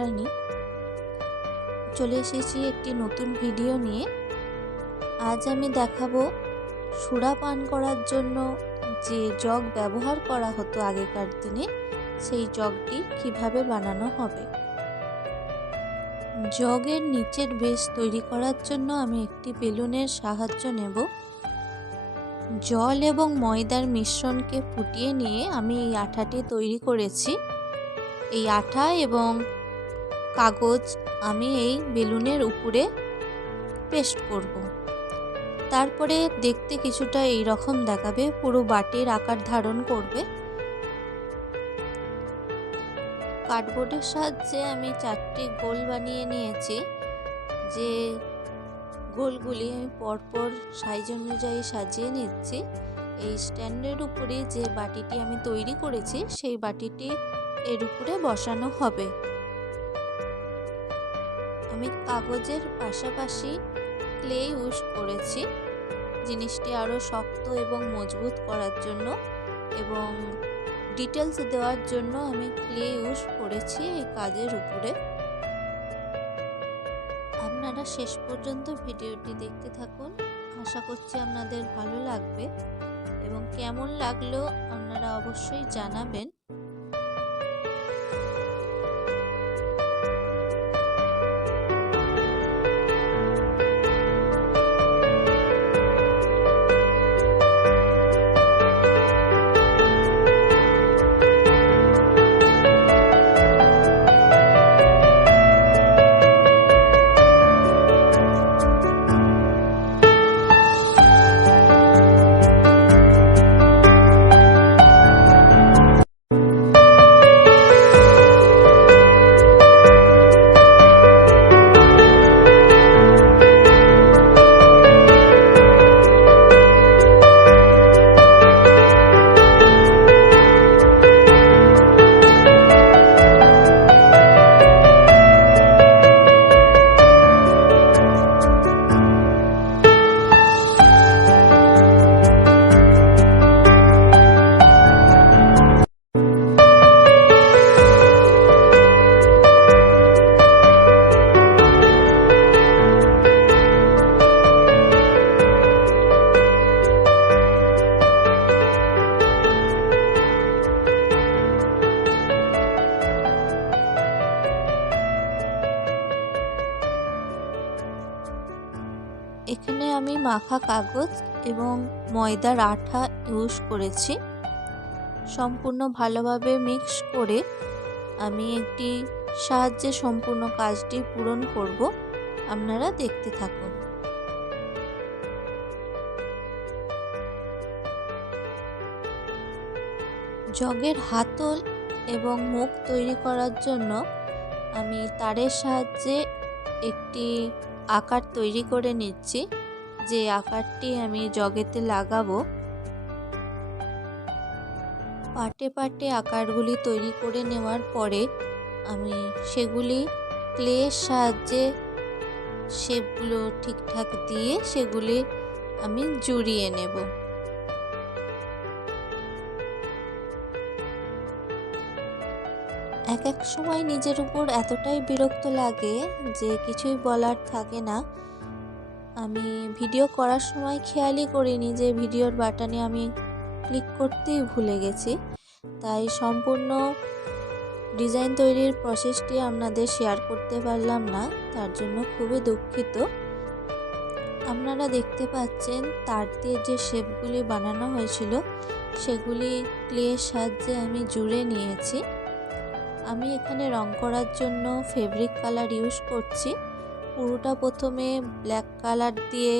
রানী। চলে এসেছি একটি নতুন ভিডিও নিয়ে। আজ আমি দেখাবো সুরা পান করার জন্য যে জগ ব্যবহার করা হতো আগেকার দিনে, সেই জগটি কিভাবে বানানো হবে। জগের নিচের বেস তৈরি করার জন্য আমি একটি বেলুনের সাহায্য নেব। জল এবং ময়দার মিশ্রণকে ফুটিয়ে নিয়ে আমি এই আঠাটি তৈরি করেছি। এই আঠা এবং কাগজ আমি এই বেলুনের উপরে পেস্ট করব। তারপরে দেখতে কিছুটা এই রকম দেখাবে, পুরো বাটির আকার ধারণ করবে। কার্ডবোর্ডের সাহায্যে আমি 4টি গোল বানিয়ে নিয়েছি, যে গোলগুলি আমি পরপর সাইজ অনুযায়ী সাজিয়ে নিচ্ছি। এই স্ট্যান্ডের উপরে যে বাটিটি আমি তৈরি করেছি, সেই বাটিটি এর উপরে বসানো হবে। আমি কাগজের পাশাপাশি ক্লে ইউজ করেছি জিনিসটি আরও শক্ত এবং মজবুত করার জন্য, এবং ডিটেলস দেওয়ার জন্য আমি ক্লে ইউজ করেছি এই কাজের উপরে। আপনারা শেষ পর্যন্ত ভিডিওটি দেখতে থাকুন, আশা করছি আপনাদের ভালো লাগবে এবং কেমন লাগলো আপনারা অবশ্যই জানাবেন। এখানে আমি মাখা কাগজ এবং ময়দার আঠা ইউজ করেছি। সম্পূর্ণ ভালোভাবে মিক্স করে আমি একটি সাহায্যে সম্পূর্ণ কাজটি পূরণ করব। আপনারা দেখতে থাকুন। জগের হাতল এবং মুখ তৈরি করার জন্য আমি তারের সাহায্যে একটি আকার তৈরি করে নিচ্ছি, যে আকারটি আমি জগেতে লাগাবো। পাটে পাটে আকারগুলি তৈরি করে নেওয়ার পরে আমি সেগুলি ক্লের সাহায্যে শেপগুলো ঠিকঠাক দিয়ে সেগুলি আমি জুড়িয়ে নেব। এক সময় নিজের উপর এতটাই বিরক্ত লাগে যে কিছুই বলার থাকে না। আমি ভিডিও করার সময় খেয়ালই করিনি যে ভিডিওর বাটনে আমি ক্লিক করতেই ভুলে গেছি, তাই সম্পূর্ণ ডিজাইন তৈরির প্রসেসটি আপনাদের শেয়ার করতে পারলাম না, তার জন্য খুবই দুঃখিত। আপনারা দেখতে পাচ্ছেন তার দিয়ে যে শেপগুলি বানানো হয়েছিল সেগুলি ক্লের সাহায্যে আমি জুড়ে নিয়েছি। আমি এখানে রং করার জন্য ফেব্রিক কালার ইউজ করছি। পুরোটা প্রথমে ব্ল্যাক কালার দিয়ে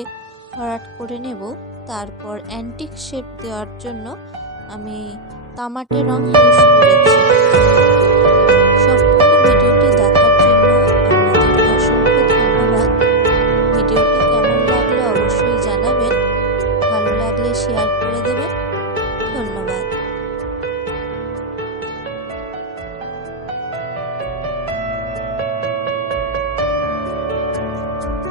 ভরাট করে নেব, তারপর অ্যান্টিক শেপ দেওয়ার জন্য আমি তামাটে রং ইউজ করেছি।